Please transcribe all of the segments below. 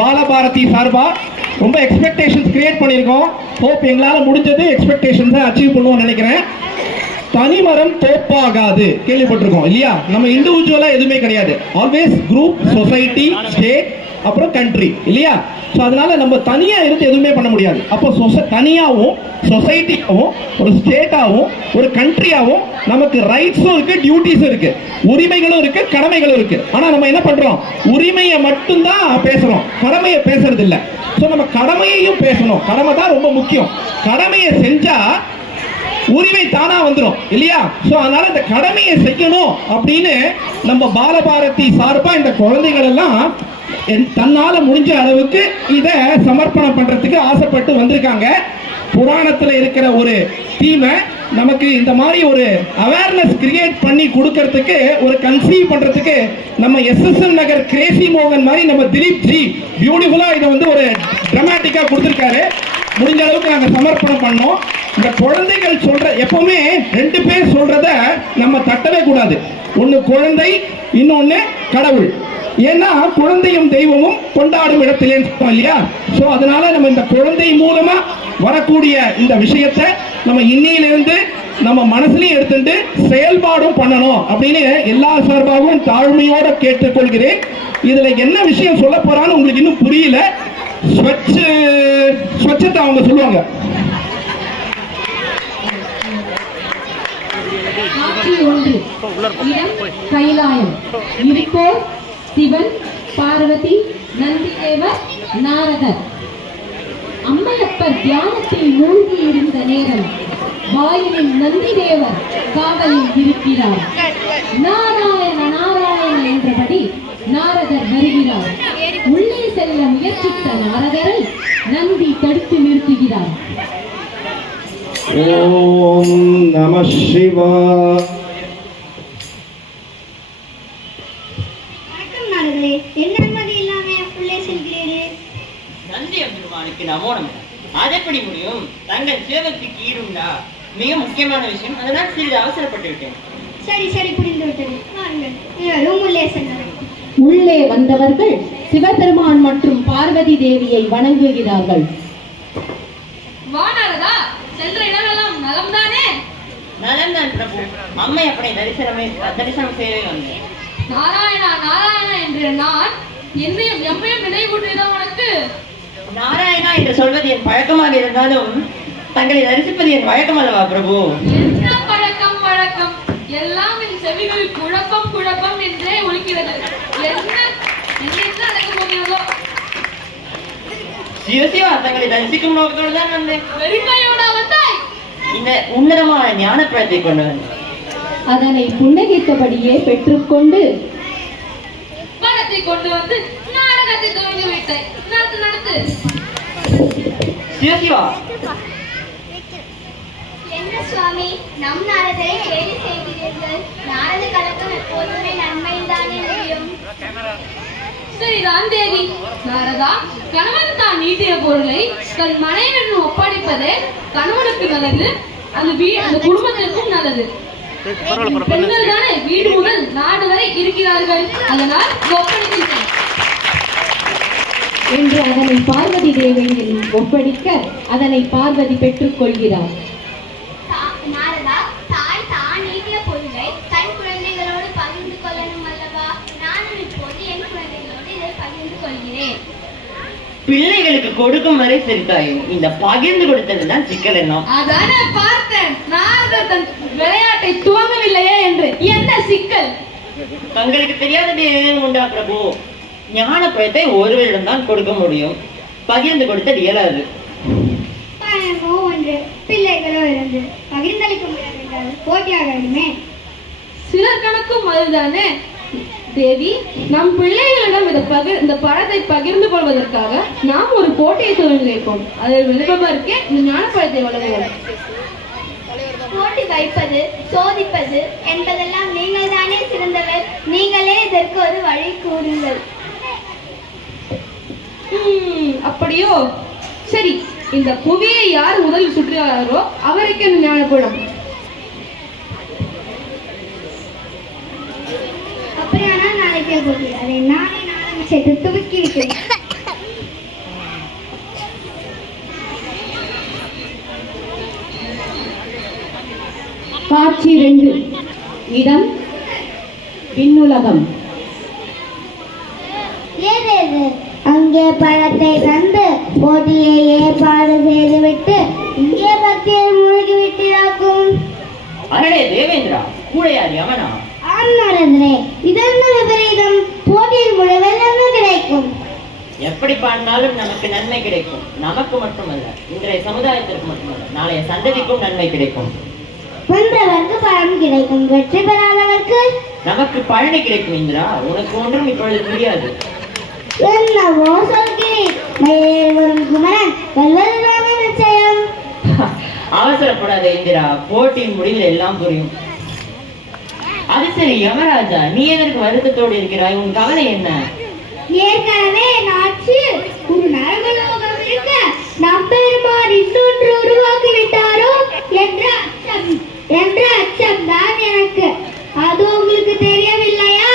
பாலபாரதி சார்பா ரொம்ப expectations create பண்ணியிருக்கோம். ஹோப் எங்களால் முடிஞ்சது எக்ஸ்பெக்டேஷன்ஸை அச்சீவ் பண்ணுவோம்னு நினைக்கிறேன். தனிமரம் தோப்பாகாது கேள்விப்பட்டிருக்கோம் இல்லையா? நம்ம இண்டிவிஜுவலா எதுவுமே கிடையாது. ஆல்வேஸ் குரூப், சொசைட்டி, ஸ்டேட், அப்புறம் கண்ட்ரி இல்லையா? ஸோ அதனால நம்ம தனியா இருந்து எதுவுமே பண்ண முடியாது. அப்போ தனியாகவும் சொசைட்டியாகவும் ஒரு ஸ்டேட்டாகவும் ஒரு கண்ட்ரியாகவும் நமக்கு ரைட்ஸும் இருக்கு, டியூட்டிஸும் இருக்கு, உரிமைகளும் இருக்கு, கடமைகளும் இருக்கு. ஆனா நம்ம என்ன பண்றோம்? உரிமையை மட்டும்தான் பேசுறோம், கடமையை பேசுறது இல்லை. ஸோ நம்ம கடமையையும் பேசணும். கடமை தான் ரொம்ப முக்கியம். கடமையை செஞ்சா உரிமை தானா வந்துடும் இல்லையா? ஸோ அதனால இந்த கடமையை செய்யணும் அப்படின்னு நம்ம பாலபாரதி சார்பா இந்த குழந்தைகள் எல்லாம் தன்னால முடிஞ்ச அளவுக்கு இதை சமர்ப்பணம் பண்றதுக்கு ஆசைப்பட்டு வந்திருக்காங்க. புராணத்துல இருக்கிற ஒரு தீமை நமக்கு இந்த மாதிரி ஒரு அவேர்னஸ் கிரியேட் பண்ணி கொடுக்கறதுக்கு, ஒரு கன்சீவ் பண்றதுக்கு நம்ம எஸ்எஸ்எம் நகர் கிரேசி மோகன் மாதிரி நம்ம திலீப் ஜி பியூட்டிஃபுல்லா இதை வந்து ஒரு டிராமாட்டிக்கா கொடுத்துருக்காரு. முடிஞ்ச அளவுக்கு நாங்கள் சமர்ப்பணம் பண்ணோம். இந்த குழந்தைகள் சொல்ற எப்பவுமே ரெண்டு பேர் சொல்றத நம்ம தட்டவே கூடாது. ஒன்னு குழந்தை, இன்னொன்னு கடவுள். ஏன்னா குழந்தையும் தெய்வமும் கொண்டாடும் இடத்திலே இல்லையா? ஸோ அதனால நம்ம இந்த குழந்தை மூலமா வரக்கூடிய இந்த விஷயத்தை நம்ம இன்னையிலிருந்து நம்ம மனசுலையும் எடுத்துட்டு செயல்பாடும் பண்ணணும் அப்படின்னு எல்லா சார்பாகவும் தாழ்மையோட கேட்டுக்கொள்கிறேன். இதுல என்ன விஷயம் சொல்ல போறான்னு உங்களுக்கு இன்னும் புரியல. ஸ்வச்சத்தை அவங்க சொல்லுவாங்க. கைலாயம் இருப்போர் சிவன், பார்வதி, நந்திதேவர், நாரதர். அம்மையப்பர் தியானத்தில் மூழ்கி இருந்த நேரம் வாயிலில் நந்திதேவர் காவலில் இருக்கிறார். நாராயண நாராயண என்றபடி நாரதர் வருகிறார். உள்ளே செல்ல முயற்சித்த நாரதரை நந்தி தடுத்து நிறுத்துகிறார். ஓம் நம சிவாய. அதெப்படி முடியும்? தங்கள் சேவத்துக்கு ஈடுண்டா? மிக முக்கியமான விஷயம், அதனால் சிறிது அவசரப்பட்டு விட்டேன். சரி சரி, புரிந்து விட்டது. உள்ளே வந்தவர்கள் சிவபெருமான் மற்றும் பார்வதி தேவியை வணங்குகிறார்கள். வானரதா, சென்ற இடமெல்லாம் நலம்தானே? நலம்தான் பிரபு. அம்மை அப்படி தரிசனம் செய்யவே வந்தேன். நாராயணா நாராயணா என்று நான் என்னையும் எம்மையும் நினைவூட்டுகிறோம் உனக்கு. நாராயணா என்று சொல்வது என் பழக்கமாக இருந்தாலும் தங்களை தரிசிப்பது என் வழக்கம் அல்லவா பிரபு? என்ன பழக்கம் வழக்கம்? எல்லாம் என் செவிகளில் குழப்பம் குழப்பம் என்றே ஒலிக்கிறது. என்ன நடக்க போகிறதோ? சிவசிவா, தங்களை தரிசிக்கும் நோக்கத்தோடு தான் வந்தேன். வெறுமையோட வந்தாய்? இந்த உன்னதமான ஞான பழத்தை கொண்டு வந்தேன். அதனை புன்னகித்தபடியே பெற்றுக்கொண்டு பணத்தை கொண்டு வந்து நாடகத்தை துவங்கி விட்டாய். நடத்து நடத்து. சிவசிவா, என்ன சுவாமி, நம் நாரதரை கேலி செய்கிறீர்கள்? நாரத கலக்கம் எப்போதுமே நன்மையில் தானே முடியும். சரிதான் தேவி. நாரதா, கணவன் தான் நீட்டிய பொருளை தன் மனைவியுடன் ஒப்படைப்பதே கணவனுக்கு நல்லது, அந்த குடும்பத்திற்கும் நல்லது. பெண்கள் தானே வீடு முதல் நாடு வரை இருக்கிறார்கள், அதனால் ஒப்படைக்கின்றேன் என்று அதனை பார்வதி தேவியில் ஒப்படைக்க அதனை பார்வதி பெற்றுக் கொள்கிறார். நாரதா, தாய் தான் நீட்டிய பொருளை தன் குழந்தைகளோடு பகிர்ந்து கொள்ளணும் அல்லவா? நானும் இப்போது என் குழந்தைகளோடு இதை பகிர்ந்து கொள்கிறேன். பிள்ளைகளுக்கு கொடுக்கும் வரை சரிதாயும், இந்த பகிர்ந்து கொடுத்ததுதான் சிக்கல். என்ன அதானே பார்த்தேன். நாரதர் தன் விளையாட்டை துவங்கவில்லையே என்று. என்ன சிக்கல்? தங்களுக்கு தெரியாதது ஏதும் உண்டா பிரபு? ஞான பழத்தை ஒருவரிடம் தான் கொடுக்க முடியும், பகிர்ந்து கொடுத்தது இயலாது. பணமோ ஒன்று, பிள்ளைகளோ இருந்து பகிர்ந்தளிக்க முடியாது, போட்டியாகணுமே. சிலர் கணக்கும் அதுதானே தேவி. நம் பிள்ளைகளிடம் இந்த பழத்தை பகிர்ந்து கொள்வதற்காக நாம் ஒரு போட்டியை துவங்கி வைப்போம். அதில் விருப்பமாருக்கே இந்த ஞானப்பழத்தை வழங்குவோம். போட்டி வைப்பது, சோதிப்பது என்பதெல்லாம் நீங்கள் தானே சிறந்தவர். நீங்களே இதற்கு ஒரு வழி கூறுங்கள். அப்படியோ? சரி, இந்த புவியை யார் முதலில் சுற்றுகிறாரோ அவருக்கு ஞானப்பழம். அப்படியானால் நாளைக்கே போட்டி. அதை நானே சேர்த்து துவக்கி விட்டேன். காட்சி 2. இடம் விண்ணுலகம். ஏதேது அங்கே பழத்தை தந்து போட்டியை ஏற்பாடு செய்துவிட்டு இங்கே பக்தியில் மூழ்கிவிட்டிராக்கும். அடடே தேவேந்திரா, கூடையார் யமனா? ஆன்மரந்தே, இதென்ன விபரீதம்? போட்டியில் முடிவில் என்ன கிடைக்கும்? எப்படி பாடினாலும் நமக்கு நன்மை கிடைக்கும். நமக்கு மட்டுமல்ல, இன்றைய சமுதாயத்திற்கு மட்டுமல்ல, நாளைய சந்ததிக்கும் நன்மை கிடைக்கும். வென்றவர்க்கு பழம் கிடைக்கும், வெற்றி பெறாதவர்க்கு நமக்கு பழனி கிடைக்கும். இந்திரா, உனக்கு ஒன்றும் இப்பொழுது முடியாது. என்னவோ சொல்கிறேன். மயிலேறி வரும் குமரன் வெல்வதுதானே நிச்சயம். அவசரப்படாத இந்திரா, போட்டியின் முடிவில் எல்லாம் புரியும். அது சரி யமராஜா, நீ எதற்கு வருத்தத்தோடு இருக்கிறாய்? உன் கவலை என்ன? ஏற்கனவே நாச்சு ஒரு நரகலோகம் இருக்க நம்பெருமான் இன்னொன்று உருவாக்கி விட்டாரோ என்ற அச்சம் தான் எனக்கு. அது உங்களுக்கு தெரியவில்லையா?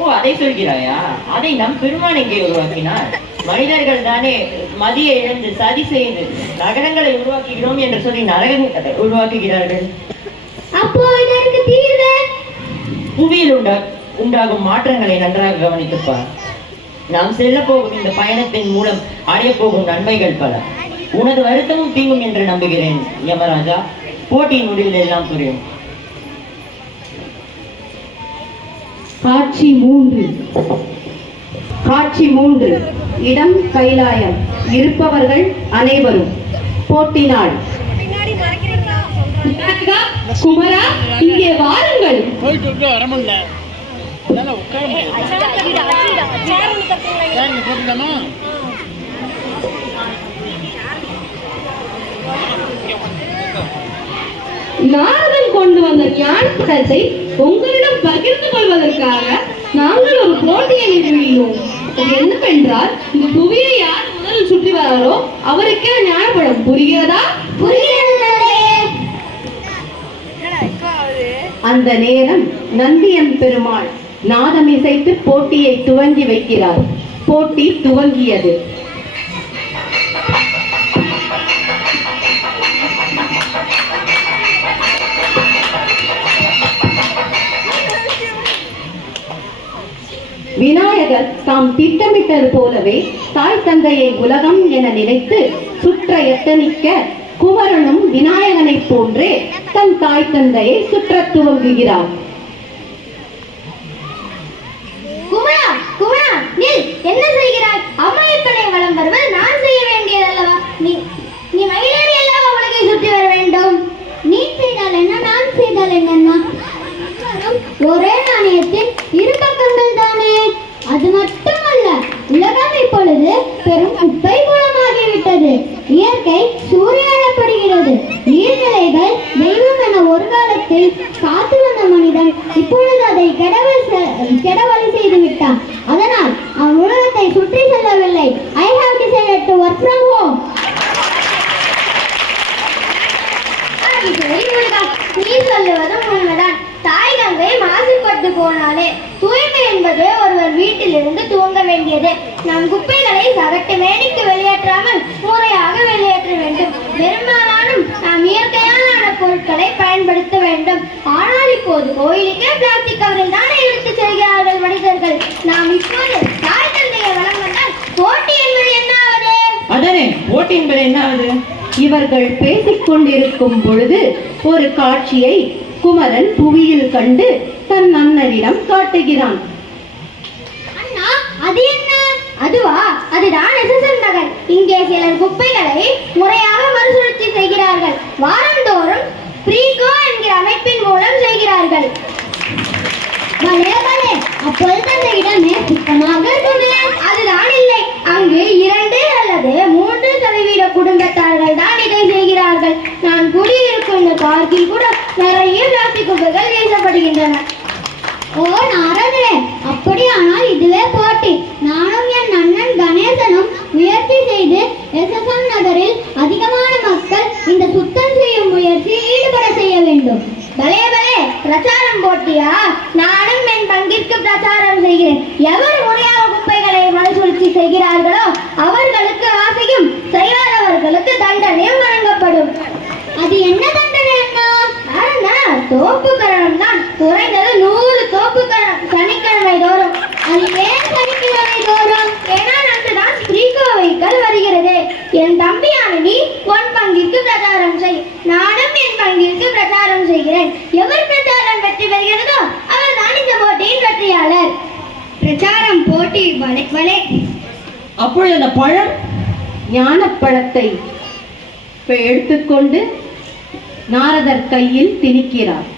ஓ, அதை சொல்கிறாயா? அதை நம் பெருமான் எங்கே உருவாக்கினார்? மனிதர்கள் தானே மதியை இழந்து சதி செய்து நகரங்களை உருவாக்குகிறோம் என்று சொல்லி நரகங்களை உருவாக்குகிறார்கள். அப்போ இதற்கு தீர்வு? புவியில் உண்டாகும் மாற்றங்களை நன்றாக கவனித்துப்பார். நாம் செல்ல போகும் இந்த பயணத்தின் மூலம் அடைய போகும் நன்மைகள் பல. உனது வருத்தமும் தீங்கும் என்று நம்புகிறேன் யமராஜா. போட்டியின் முடிவில் எல்லாம் புரியும். காட்சி 3. காட்சி 3. இடம் கைலாயம். இருப்பவர்கள் அனைவரும். போட்டி நாள். குமரா, இங்கே வாருங்கள். போயிட்டு வர முடியல. உட்கார போட்டுலாமா? நாரதன் கொண்டு வந்த ஞானப்பழத்தை உங்களிடம் பகிர்ந்து கொள்வதற்காக நாங்கள் ஒரு போட்டியை நிறுவினோம். அது என்னவென்றால், இந்த புவியை யார் முதலில் சுற்றி வராரோ அவருக்கே ஞானப்பழம். புரிகிறதா? அந்த நேரம் நந்தியம் பெருமாள் நாதம் இசைத்து போட்டியை துவங்கி வைக்கிறார். போட்டி துவங்கியது. விநாயகர் தாம் திட்டமிட்டது போலவே தாய் தந்தையை உலகம் என நினைத்து சுற்ற எத்தனிக்க குமரனும் விநாயகனை போன்றே தன் தாய் தந்தையை சுற்ற துவங்குகிறார். குமரா, குமரா, நில்! என்ன செய்கிறாய்? அம்மையப்பனை வலம் வருவது நான் செய்ய வேண்டியது அல்லவா? நீ மயிலேறி அல்லவா உலகை சுற்றி வர வேண்டும். நீ செய்தால் என்ன, நான் செய்தால் என்ன? ஒரே நாணயத்தின் இரு பக்கங்கள் தானே. அது மட்டுமல்ல, உலகம் இப்பொழுது பெரும் குப்பை மூலமாகிவிட்டது. இயற்கை சூறையாடப்படுகிறது. நீர்நிலைகள் தெய்வம் என ஒரு காலத்தில் காத்து வந்த மனிதன் இப்பொழுது அதை கெடவழி செய்து விட்டான். அதனால் அவன் உலகத்தை சுற்றி செல்லவில்லை. I have decided to work from home. நீ சொல்லுவதும் உண்மைதான். தாய் தந்தை மாசுபட்டு போனாலே தூய்மை என்பது ஒருவர் வீட்டிலிருந்து துவங்க வேண்டியது. நம் குப்பைகளை சகட்டு மேனிக்கு வெளியேற்றாமல் முறையாக வெளியேற்ற வேண்டும். பெரும்பாலானும் நாம் இயற்கையான பொருட்களை பயன்படுத்த வேண்டும். ஆனால் இப்போது கோயிலுக்கே பிளாஸ்டிக் கவரில் தானே எடுத்து செல்கிறார்கள் மனிதர்கள். நாம் இப்போது தாய் தந்தையை வளம் வந்தால் போட்டி என்பது என்னாவது? அதானே, போட்டி என்பது என்னாவது? இவர்கள் பேசிக் கொண்டிருக்கும் பொழுது ஒரு காட்சியை குமரன் புவியில் கண்டு தன் அண்ணனிடம் காட்டுகிறான். அண்ணா, அது என்ன? அதுவா? அதுதான் எஸ்எஸ்எல் நகர். இங்கே சிலர் குப்பைகளை முறையாக மறுசுழற்சி செய்கிறார்கள். வாரந்தோறும் ஃப்ரீகோ என்கிற அமைப்பின் மூலம் செய்கிறார்கள். அப்பொழுது அந்த இடமே சுத்தமாக இருக்குமே. அதுதான் இல்லை. அங்கு 2 அல்லது 3% குடும்பத்தார்கள் தான் இதை செய்கிறார்கள். நான் குடியிருக்கும் இந்த பார்க்கில் கூட நிறைய பிளாஸ்டிக் குப்பைகள் வீசப்படுகின்றன. ஓ நாரதரே, அப்படியானால் இதுவே போட்டி. நானும் என் அண்ணன் கணேசனும் முயற்சி செய்து எஸ்எஸ்எம் நகரில் அதிகமான மக்கள் இந்த சுத்தம் செய்யும் முயற்சியில் ஈடுபட செய்ய வேண்டும். பலே பலே, பிரச்சாரம் போட்டியா? நானும் என் பங்கிற்கு பிரச்சாரம் செய்கிறேன். எவர் முறையாக குப்பைகளை மறுசுழற்சி செய்கிறார்களோ அவர்களுக்கு ஆசையும், செய்யாதவர்களுக்கு தண்டனையும் வழங்கப்படும். அது என்ன தண்டனை அண்ணா? கூறுகிறேன். எவர் பிரச்சாரம் வெற்றி பெறுகிறதோ அவர் தான் இந்த போட்டியின் வெற்றியாளர். பிரச்சாரம் போட்டி வலை. அப்பொழுது அந்த பழம் ஞானப்பழத்தை எடுத்துக்கொண்டு நாரதர் கையில் திணிக்கிறார்.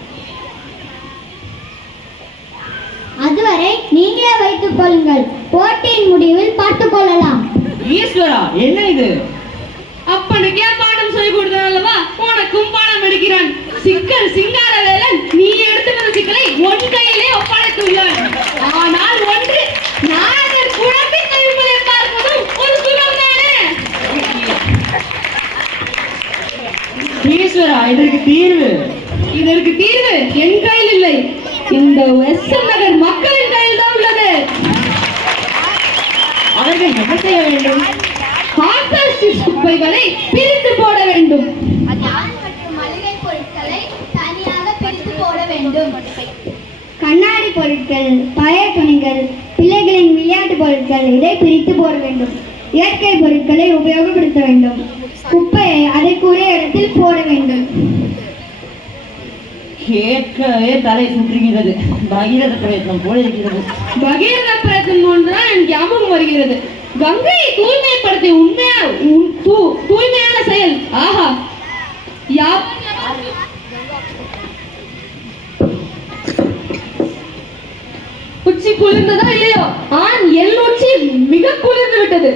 அதுவரை நீங்களே வைத்துக் கொள்ளுங்கள். போட்டியின் முடிவில் பார்த்துக் கொள்ளலாம். ஈஸ்வரா, என்ன இது? அப்பனுக்கே பாடம் சொல்லி கொடுத்ததல்லவா உனக்கும் பாடம் எடுக்கிறான். சிக்கல் சிங்காரவேலன் நீ எடுத்து வந்த சிக்கலை உன் கையிலே ஒப்படைத்துள்ளான். ஆனால் ஒன்று நாரதர் குழம்பி கைப்பதை பார்ப்பதும் ஒரு சுகம்தானே. ஈஸ்வரா, இதற்கு தீர்வு என் கையில் இல்லை, இந்த வெஸ்டர்ன் நகர் மக்களின் கையில் தான் உள்ளது. அவர்கள் என்ன செய்ய வேண்டும்? கார்பரேட் குப்பைகளை பிரித்து போட வேண்டும். மளிகை பொருட்களை தனியாக பிரித்து போட வேண்டும். கண்ணாடி பொருட்கள், பழைய துணிகள், பிள்ளைகளின் விளையாட்டு பொருட்கள் இதை பிரித்து போட வேண்டும். இயற்கை பொருட்களை உபயோகப்படுத்த வேண்டும். குப்பையை அதற்குரிய இடத்தில் போட வேண்டும். கேட்கவே தலை சுற்றுகிறது. பகீரத பிரயத்னம் போல இருக்கிறது. பகீரத பிரயத்னம் ஒன்றுதான் எனக்கு ஞாபகம் வருகிறது. கங்கையை தூய்மைப்படுத்தி தூய்மையான செயல். ஆஹா, உச்சி குளிர்ந்ததா இல்லையோ, என் உச்சி மிக குளிர்ந்து விட்டது.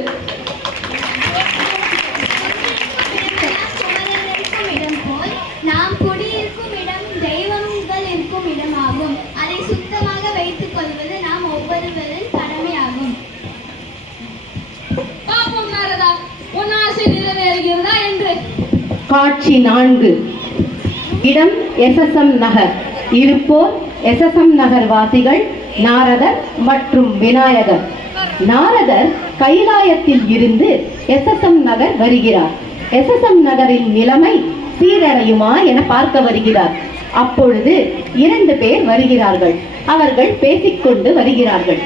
நாம் குடியிருக்கும் இடம் தெய்வங்கள் இருக்கும் இடமாகும். அதை சுத்தமாக வைத்துக் கொள்வது நாம் ஒவ்வொருவரின் கடமையாகும். பாப்போம் நாரதா, உன் ஆசை நிறைவேறுகிறதா என்று. காட்சி 4. இடம் எஸ்எஸ்எம் நகர். இருப்போர் எஸ்எஸ்எம் நகர் வாசிகள் நாரதர் மற்றும் விநாயகர். நாரதர் கைலாயத்தில் இருந்து எஸ்எஸ்எம் நகர் வருகிறார். எஸ்எஸ்எம் நகரின் நிலைமை சீரடையுமா என பார்க்க வருகிறார். அப்பொழுது 2 பேர் வருகிறார்கள். அவர்கள் பேசிக்கொண்டு வருகிறார்கள்.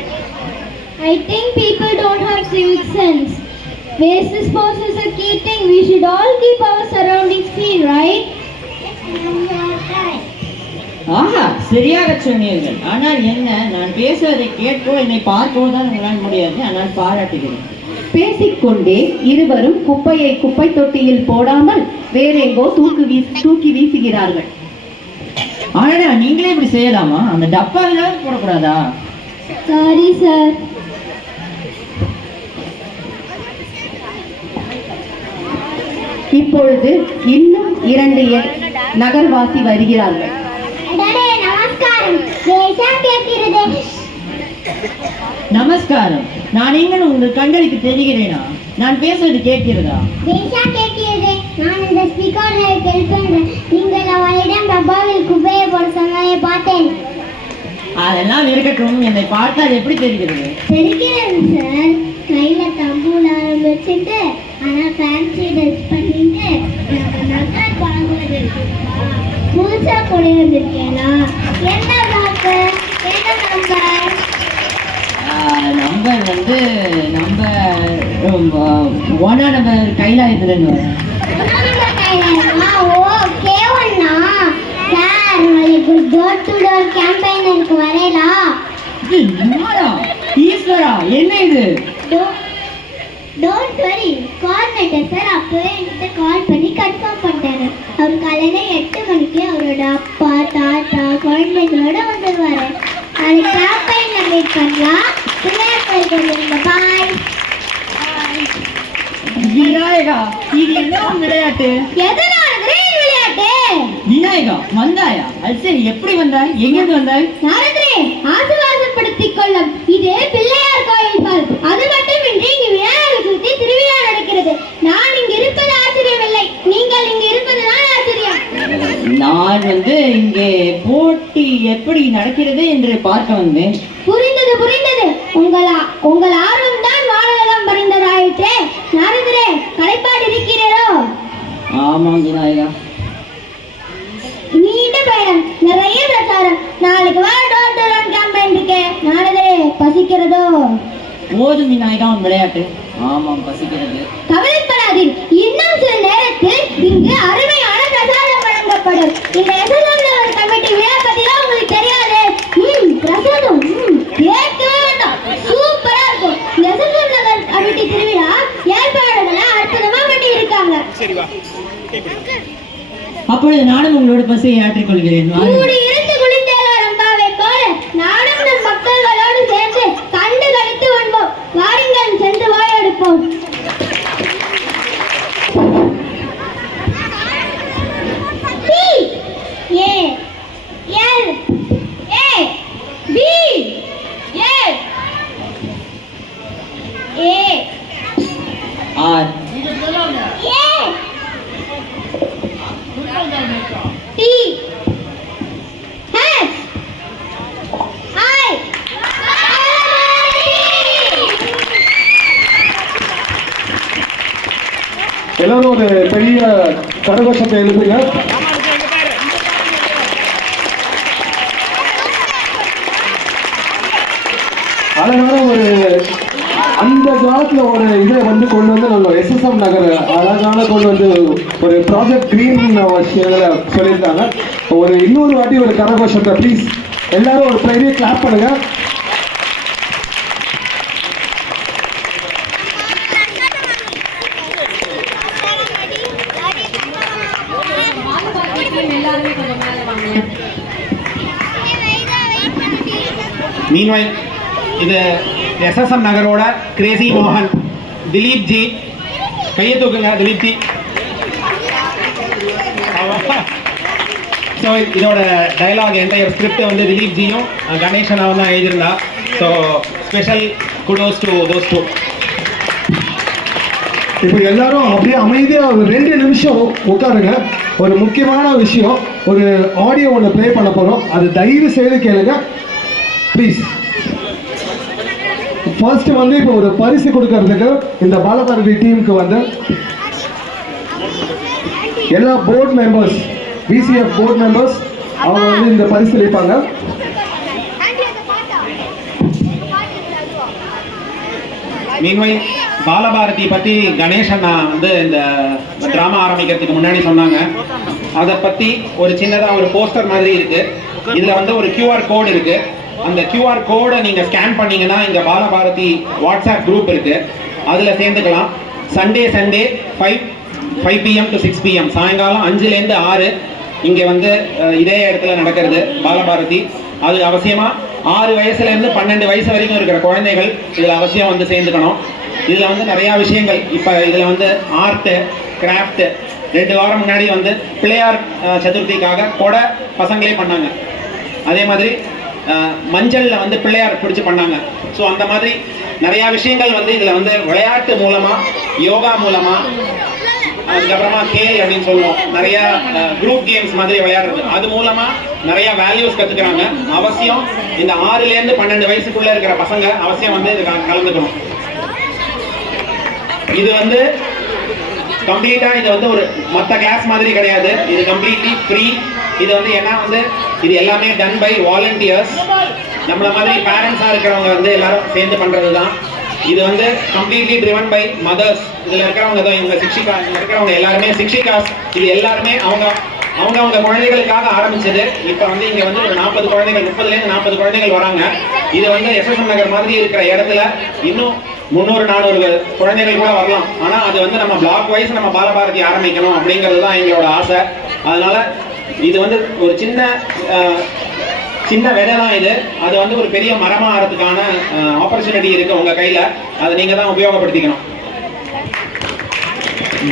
I think people don't have civic sense. Waste disposal is a key thing. We should all keep our surroundings clean, right? ஆஹா, சரியாக சொன்னீர்கள். ஆனால் என்ன, நான் பேசுவதை கேட்கவோ என்னை பார்க்கவோ தான் என்னால் முடியாது. ஆனால் பாராட்டுகிறேன். பேசிக்கொண்டே இருவரும் குப்பையை குப்பை தொட்டியில் போடாமல் வேறெங்கோ தூக்கி வீசுகிறார்கள். ஆனா நீங்களே இப்படி செய்யலாமா? அந்த டப்பாவில போடக்கூடாதா? Sorry, sir. இப்பொழுது இன்னும் 2 நகர்வாசி வருகிறார்கள். நமஸ்காரம். தேசா கேட்கிறது. நமஸ்காரம். நான் எங்கன்னு உங்கள் கண்களுக்கு தெரிகிறேனா? நான் பேசுவது கேட்கிறதா? தேசா கேட்கிறது. நான் இந்த ஸ்பீக்கர்ல ஹெல்ப் பண்றேன். நீங்கள் அவளிடம் டப்பாவில் குப்பையை போட சொன்னதை பார்த்தேன். அதெல்லாம் இருக்கட்டும். என்னை பார்த்தால் எப்படி தெரிகிறது? தெரிகிறது சார். கையில தம்பூல ஆரம்பிச்சுட்டு ஆனா ஃபேன்சி ட்ரெஸ் பண்ணிட்டு நகர் பழங்குறது புதுசா கொண்டு வந்திருக்கேனா? என்ன பாக்கு? என்ன நம்பர்? நம்பர் வந்து ஒன்னா நம்பர் கைலாயத்துல இருந்து வரேன். ஓகே ஒண்ணா சார், உங்களுக்கு டோர் டு டோர் கேம்பெயின் இருக்கு வரேலா? ஈஸ்வரா, என்ன இது? டோன்ட் வரி, கோஆர்டினேட்டர் சார் அப்பவே என்கிட்ட கால் பண்ணி கன்ஃபார்ம் பண்ணிட்டாரு. அவர் காலையில 8 மணிக்கு அவரோட அப்பா தாத்தா குழந்தைகளோட வந்துடுவாரு. நாளைக்கு கேம்பெயின்ல மீட் பண்ணலாம். பிள்ளையார் கோயிலுக்கு வந்துருங்க. பாய். விநாயகா, இது என்ன விளையாட்டு? எதனால விளையாட்டு? விநாயகா, வந்தாயா? அது சரி, எப்படி வந்தாய்? எங்கிருந்து வந்தாய்? நாரதரே, ஆசீர்வாதப்படுத்திக் கொள்ளும். இது பிள்ளையார் கோயில் பால். அது மட்டுமின்றி இங்கு விநாயகர் சதுர்த்தி திருவிழா நடக்கிறது. நான் இங்கு இருப்பது ஆச்சரியமில்லை, நீங்கள் இங்கு இருப்பதுதான் ஆச்சரியம். நான் இங்கே போட்டி எப்படி நடக்கிறது என்று பார்க்க வந்தேன். புரிந்தது. உங்கள் ஆர்வம் தான் வானகம் பறிந்ததாயிற்றே. நாரதரே, களைப்பாடு இருக்கிறீரோ? ஆமாம் விநாயகா. நீண்ட பயணம், நிறைய பிரச்சாரம். நாளைக்கு வர டோர் டு டோர் கேம்பெயின் இருக்கு. நாரதரே, பசிக்கிறதோ? போதும் விநாயகா உன் விளையாட்டு. ஆமாம், பசிக்கிறது. கவலைப்படாதீர், இன்னும் சில நேரத்தில் இங்கு அருமையான பிரசாதம் வழங்கப்படும். இந்த எஸ்எஸ்எம் விழா பத்திலாம் உங்களுக்கு தெரியாது. பிரசாதம் கேட்கவே வேண்டாம். சூப்பரா இருக்கும். இந்த எஸ்எஸ்எம் நகர் அபிட்டி திருவிழா ஏற்பாடுகளை அற்புதமா பண்ணி இருக்காங்க. அப்பொழுது நானும் உங்களோட பசியை ஆற்றிக் கொள்கிறேன். கூடி இருந்து குளித்தேல ரம்பாவை போல நானும் நம் மக்களோடு சேர்ந்து கண்டு கழித்து உண்போம். வாருங்கள் சென்று வாயெடுப்போம். எல்லாரும் ஒரு பெரிய கரகோஷத்தை எழுதுங்க. அழகான ஒரு அந்த காலத்துல ஒரு இதை வந்து கொண்டு வந்து நம்ம எஸ்எஸ்எம் நகர் அழகான கொண்டு வந்து ஒரு ப்ராஜெக்ட் கிரீன் சொல்லியிருக்காங்க. ஒரு இன்னொரு வாட்டி ஒரு கரகோஷத்தை ப்ளீஸ் எல்லாரும் ஒரு பெரிய கிளாப் பண்ணுங்க. மீன்வாய் இது எஸ்எஸ்எம் நகரோட கிரேசி மோகன் திலீப் ஜி, கையை தூக்குங்க திலீப் ஜி. ஸோ இதோட டைலாக் என்டையர் ஸ்கிரிப்ட் வந்து திலீப் ஜியும் கணேசனாவும் தான் எழுதியிருந்தா. So special kudos to those two. இப்போ எல்லாரும் அப்படியே அமைதியாக ஒரு 2 நிமிஷம் உட்காருங்க. ஒரு முக்கியமான விஷயம், ஒரு ஆடியோ ஒன்று ப்ளே பண்ண போகிறோம். அது தயவு செய்து கேளுங்க ப்ளீஸ். ஃபர்ஸ்ட் வந்து இப்போ ஒரு பரிசு கொடுக்கறதுக்கு இந்த பாலபாரதி டீமுக்கு வந்து எல்லா board members, VCF board members அவங்க வந்து இந்த பரிசு அளிப்பாங்க. மீன்வை பாலபாரதி பற்றி கணேசன் வந்து இந்த டிராமா ஆரம்பிக்கிறதுக்கு முன்னாடி சொன்னாங்க. அதை பற்றி ஒரு சின்னதாக ஒரு போஸ்டர் மாதிரி இருக்கு. இதில் வந்து ஒரு QR கோடு இருக்கு. அந்த QR கோடை நீங்கள் ஸ்கேன் பண்ணீங்கன்னா இங்கே பாலபாரதி வாட்ஸ்அப் குரூப் இருக்கு, அதில் சேர்ந்துக்கலாம். சண்டே 5 PM to 6 PM சாயங்காலம் 5லேருந்து 6 இங்கே வந்து இதே இடத்துல நடக்கிறது பாலபாரதி. அது அவசியமாக 6 வயசுலேருந்து 12 வயசு வரைக்கும் இருக்கிற குழந்தைகள் இதில் அவசியம் வந்து சேர்ந்துக்கணும். இதில் வந்து நிறையா விஷயங்கள், இப்போ இதில் வந்து ஆர்ட்டு கிராஃப்ட்டு 2 வாரம் முன்னாடி வந்து பிள்ளையார் சதுர்த்திக்காக கொடை பசங்களே பண்ணாங்க. அதே மாதிரி மஞ்சளில் வந்து பிள்ளையார் பிடிச்சி பண்ணாங்க. ஸோ அந்த மாதிரி நிறையா விஷயங்கள் வந்து இதில் வந்து விளையாட்டு மூலமாக, யோகா மூலமாக, அதுக்கப்புறமா அப்படின்னு சொல்லுவோம், நிறைய குரூப் கேம்ஸ் மாதிரி விளையாடுறது, அது மூலமா நிறைய வேல்யூஸ் கத்துக்கிறாங்க. அவசியம் இந்த 6லேருந்து 12 வயசுக்குள்ள இருக்கிற பசங்க அவசியம் வந்து இது கலந்துக்கணும். இது வந்து கம்ப்ளீட்டா இது வந்து ஒரு மற்ற கிளாஸ் மாதிரி கிடையாது. இது கம்ப்ளீட்லி ஃப்ரீ. இது வந்து ஏன்னா வந்து இது எல்லாமே டன் பை வாலண்டியர்ஸ். நம்மள மாதிரி பேரண்ட்ஸா இருக்கிறவங்க வந்து எல்லாரும் சேர்ந்து பண்றது தான். இது வந்து கம்ப்ளீட்லி ட்ரிவன் பை மதர்ஸ். இதில் இருக்கிறவங்க தான் இவங்க சிக்ஷிகா, இங்கே இருக்கிறவங்க எல்லாருமே சிக்ஷிகாஸ். இது எல்லாருமே அவங்க குழந்தைகளுக்காக ஆரம்பிச்சது. இப்போ வந்து இங்கே வந்து ஒரு 40 குழந்தைகள், 30லேருந்து 40 குழந்தைகள் வராங்க. இது வந்து எஸ்எஸ்எம் நகர் மாதிரி இருக்கிற இடத்துல இன்னும் 300-400 குழந்தைகள் கூட வரலாம். ஆனால் அது வந்து நம்ம பிளாக் வைஸ் நம்ம பாலபாரதி ஆரம்பிக்கணும் அப்படிங்கிறது தான் எங்களோட ஆசை. அதனால இது வந்து ஒரு சின்ன விதை தான் இது. அது வந்து ஒரு பெரிய மரமா ஆகிறதுக்கான ஆப்பர்ச்சுனிட்டி இருக்கு உங்க கையில. அதை நீங்க தான் உபயோகப்படுத்திக்கணும்.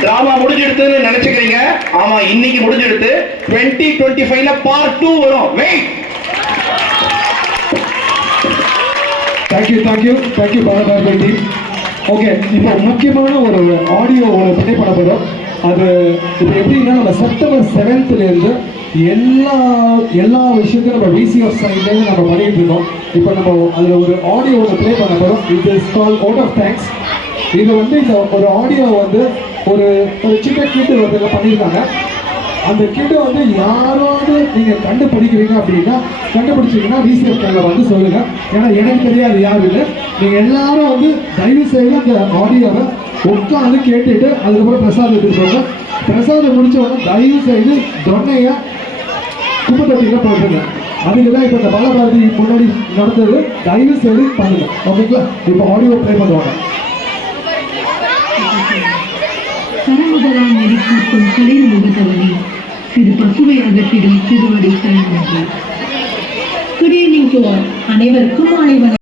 டிராமா முடிஞ்செடுத்துன்னு நினைச்சுக்கிறீங்க. ஆமா, இன்னைக்கு முடிஞ்செடுத்து 2025ல பார்ட் 2 வரும். Wait. Thank you Balabharathi team. Okay, இப்போ முக்கியமான ஒரு ஆடியோ ப்ளே பண்ண போகிறோம். அது இப்போ எப்படின்னா நம்ம செப்டம்பர் 7th எல்லா விஷயத்தையும் நம்ம விசிஎஃப் சைட்லேருந்து நம்ம பண்ணிட்டு இருக்கோம். இப்போ நம்ம அதில் ஒரு ஆடியோ ப்ளே பண்ண போகிறோம். It is call out of thanks. இது வந்து இந்த ஒரு ஆடியோ வந்து ஒரு சின்ன கிட்டு வந்து பண்ணியிருக்காங்க. அந்த கிட்டை வந்து யாராவது நீங்கள் கண்டுபிடிக்கிறீங்க அப்படின்னா கண்டுபிடிச்சிங்கன்னா விசிஎஃப் சேனலில் வந்து சொல்லுங்கள். ஏன்னா எனக்கு தெரியாது யாரும் இல்லை. நீங்கள் எல்லாரும் வந்து தயவு செய்து அந்த ஆடியோவை உட்காந்து கேட்டுட்டு அதுக்கப்புறம் பிரசாதம் எடுத்துட்டு போங்க. பிரசாதம் முடிச்ச உடனே தயவு செய்து தொன்னையை குப்பை தொட்டியில போட்டுருங்க. அதுக்கு தான் இப்போ இந்த பாலபாரதி முன்னாடி நடந்தது. தயவு செய்து பண்ணுங்க. ஓகேங்களா? இப்போ ஆடியோ ப்ளே பண்ணுவாங்க. கரமுதலாய் நெறிக்கூட்டும் கலையின் முகத்தவனி சிறு பசுவை அகற்றிடும் திருவடி சரணங்கள். Good evening to all. அனைவருக்கும் மாலை வணக்கம்.